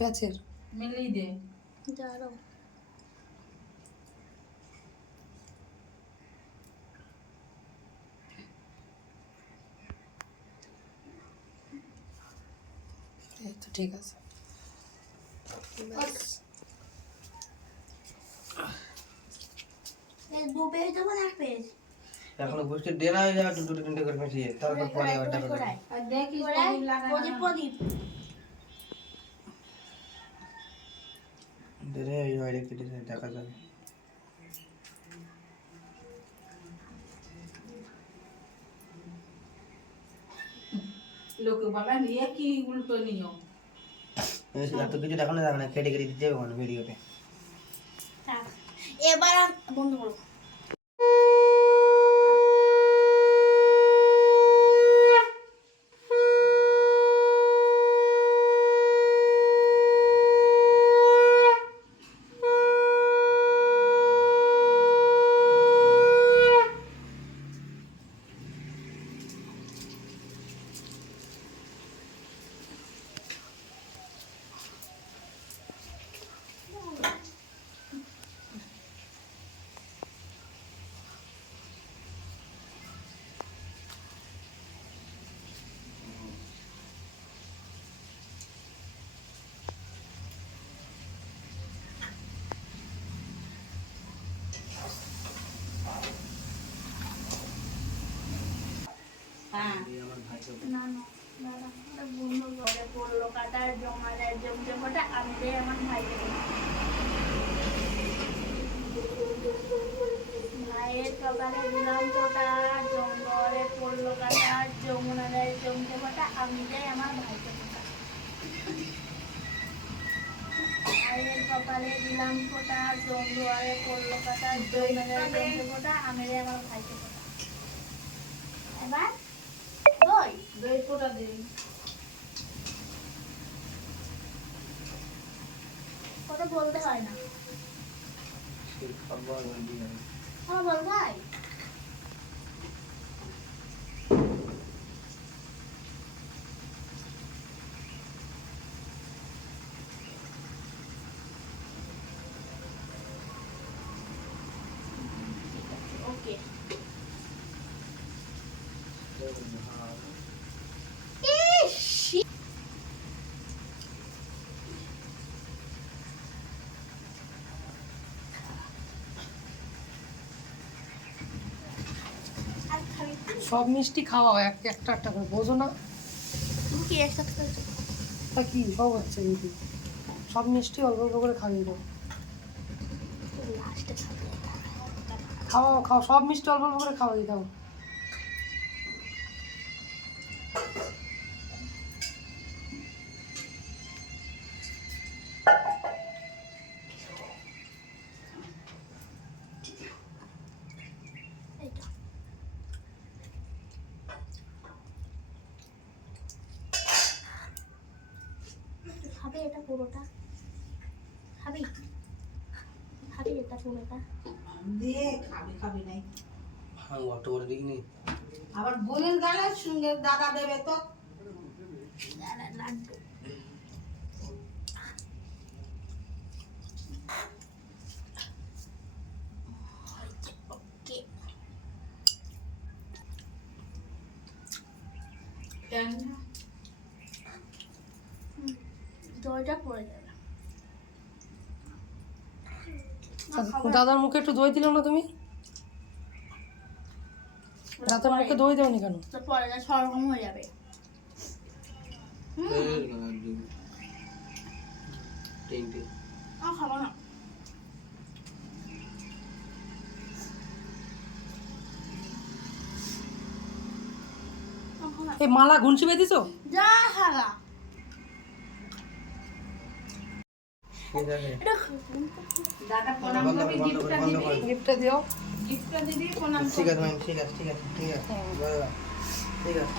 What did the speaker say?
প্যাচের মিলিয়ে দে দাঁড়াও এই তো ঠিক আছে। এই দু পেজ দেবো না এক পেজ এখনো বুঝতে দে না যা দুটো তিনটে করে মিশিয়ে তারপর পরে আবার টাকা দেবে আর দেখিস প্রদীপ প্রদীপ লাগা প্রদীপ প্রদীপ দে রে এই বাইরে কেটে দেখা যাবে। লোকে বলা নিয়ে কি উল্টো নিয়ম এত কিছু দেখানো যাবে না, কেটে কেটে দিতে হবে কোনো ভিডিওতে। থাক। এবার বন্ধ করো হ্যাঁ না না দাদা ওটা বন্ধ করে পড়লো কাটার জমাদার জমতে ফোটা আমি রে আমার ভাইকে ভাইয়ের কপালে দিলাম ফোটা জঙ্গলে পড়লো কাটার যমুনাদের জমতে ফোটা আমি রে আমার ভাইকে ফোটা ভাইয়ের কপালে দিলাম ফোটা জঙ্গলে পড়লো কাটার যমুনাদের জমতে ফোটা আমি রে আমার ভাইকে ফোটা এবার দই দই ফোটা দে কথা বলতে হয় না আবার বলবি না। আমার বল ভাই ওকে সব মিষ্টি খাওয়া হয় একটা একটা একটা করে, বোঝো না? তুমি কি একসাথে করেছো তা কি সব হচ্ছে কিন্তু সব মিষ্টি অল্প অল্প করে খাইয়ে দাও। লাস্টে খাওয়াও খাও, সব মিষ্টি অল্প অল্প করে খাওয়াই দাও। এইটা খাবে এটা পুরোটা খাবি খাবি এটা পুরোটা দে খাবি খাবি নাই হ্যাঁ অত বড় দেখিনি। আবার বোনের গালের সঙ্গে দাদা দেবে তো লাড্ডু ওকে কেন দইটা পড়ে যাবে দাদার মুখে একটু দই দিলাম না তুমি? দাদার মুখে দই দেওনি কেন? তো পরে যা সরগম হয়ে যাবে তিনটে খাবো না এই মালা ঘুনছি বেঁধেছো? যা খালা ঠিক আছে এটা দাদা প্রণাম বন্ধ করবি কর, বন্ধ কর, গিফটটা বন্ধ দিবি কর। গিফটটা দিও। গিফটটা দিবি প্রণাম ঠিক করবি আছে ম্যাম, ঠিক আছে ঠিক আছে ঠিক আছে ঠিক আছে।